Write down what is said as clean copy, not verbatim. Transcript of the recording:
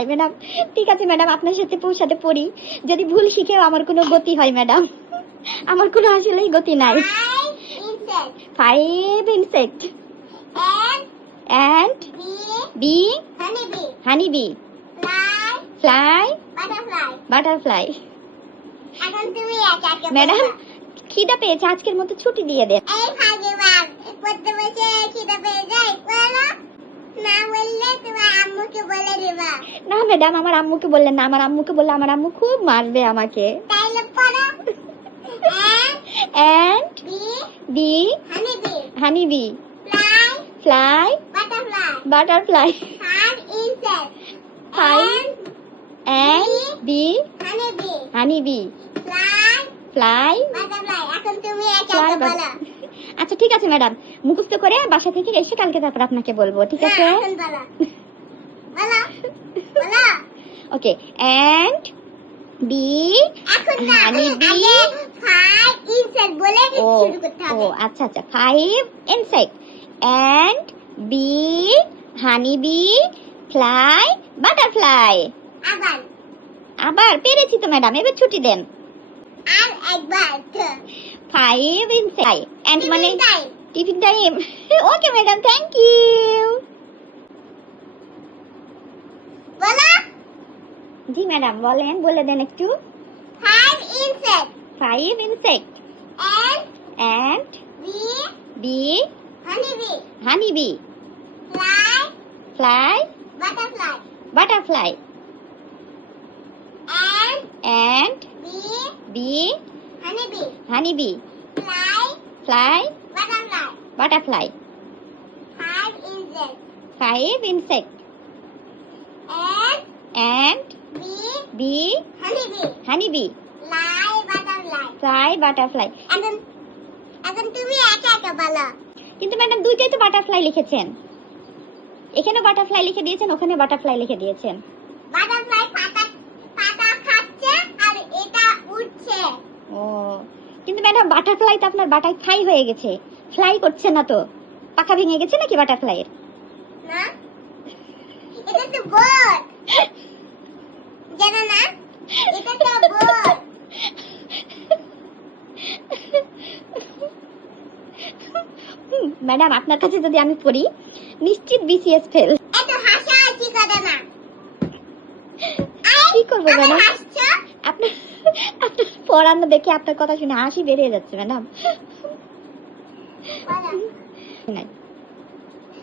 Butterfly madam. ঠিক আছে madam, আপনার সাথে পড়ি। যদি ভুল শিখেও আমার কোনো গতি হয় ম্যাডাম, আমার কোনো আসলেই গতি নাই। 5 insect and bee honeybee fly butterfly। এখন তুমি একা ম্যাডাম খিদা পেয়েছে, আজকের মতো ছুটি দিয়ে দেন। এই ভাগ্যবান পড়তে বসে খিদে পেয়ে যায় বলো না, বললে তোমার আম্মুকে বলে দিবা। না ম্যাডাম, আমার আম্মুকে বললেন না, আমার আম্মুকে বললে আমার আম্মু খুব মারবে আমাকে। তাইলে পড়ো। and bee honeybee fly butterfly 5 insect and bee honeybee fly butterfly। এখন তুমি একা fly বলো। আচ্ছা ঠিক আছে ম্যাডাম, মুখস্থ করে বাসা থেকে এসে কালকে তারপর আপনাকে বলবো, ঠিক আছে? এখন বলো বলো বলো। ওকে, and bee এখন না, honeybee। আগে 5 insect বলে শুরু করতে হবে। আচ্ছা 5 insect and bee honeybee fly butterfly। আবার পেরেছি তো ম্যাডাম, এবার ছুটি দেন। আর একবার 5 insect and মানে time tiffin time. Okay madam, thank you. বলো। জি ম্যাডাম বলেন, বলে দেন একটু। 5 insect 5 insect and bee honeybee fly butterfly and bee honeybee fly butterfly। 5 insect and bee honeybee fly butterfly। এখন তুমি একা একা বলো। কিন্তু ম্যাডাম দুইটাই তো বাটারফ্লাই লিখেছেন, এখানে বাটারফ্লাই লিখে দিয়েছেন, ওখানে বাটারফ্লাই লিখে দিয়েছেন। বাটারফ্লাই পাতা পাতা খাচ্ছে আর এটা উড়ছে। ও কিন্তু ম্যাডাম বাটারফ্লাই তো আপনার বাটায় ফ্লাই হয়ে গেছে, ফ্লাই করছে না তো, পাখা ভেঙে গেছে নাকি বাটারফ্লাইয়ের? না, এটা তো বার্ড, জানো না? এটা তো বার্ড। ম্যাডাম আপনার কাছে যদি আমি পড়ি নিশ্চিত বিসিএস ফেল। এত হাসাহাসি করে না। কি করবো ম্যাডাম, হাসছো? আপনার পড়ানো দেখে আপনার কথা শুনে হাসি বেরিয়ে যাচ্ছে ম্যাডাম। বলো।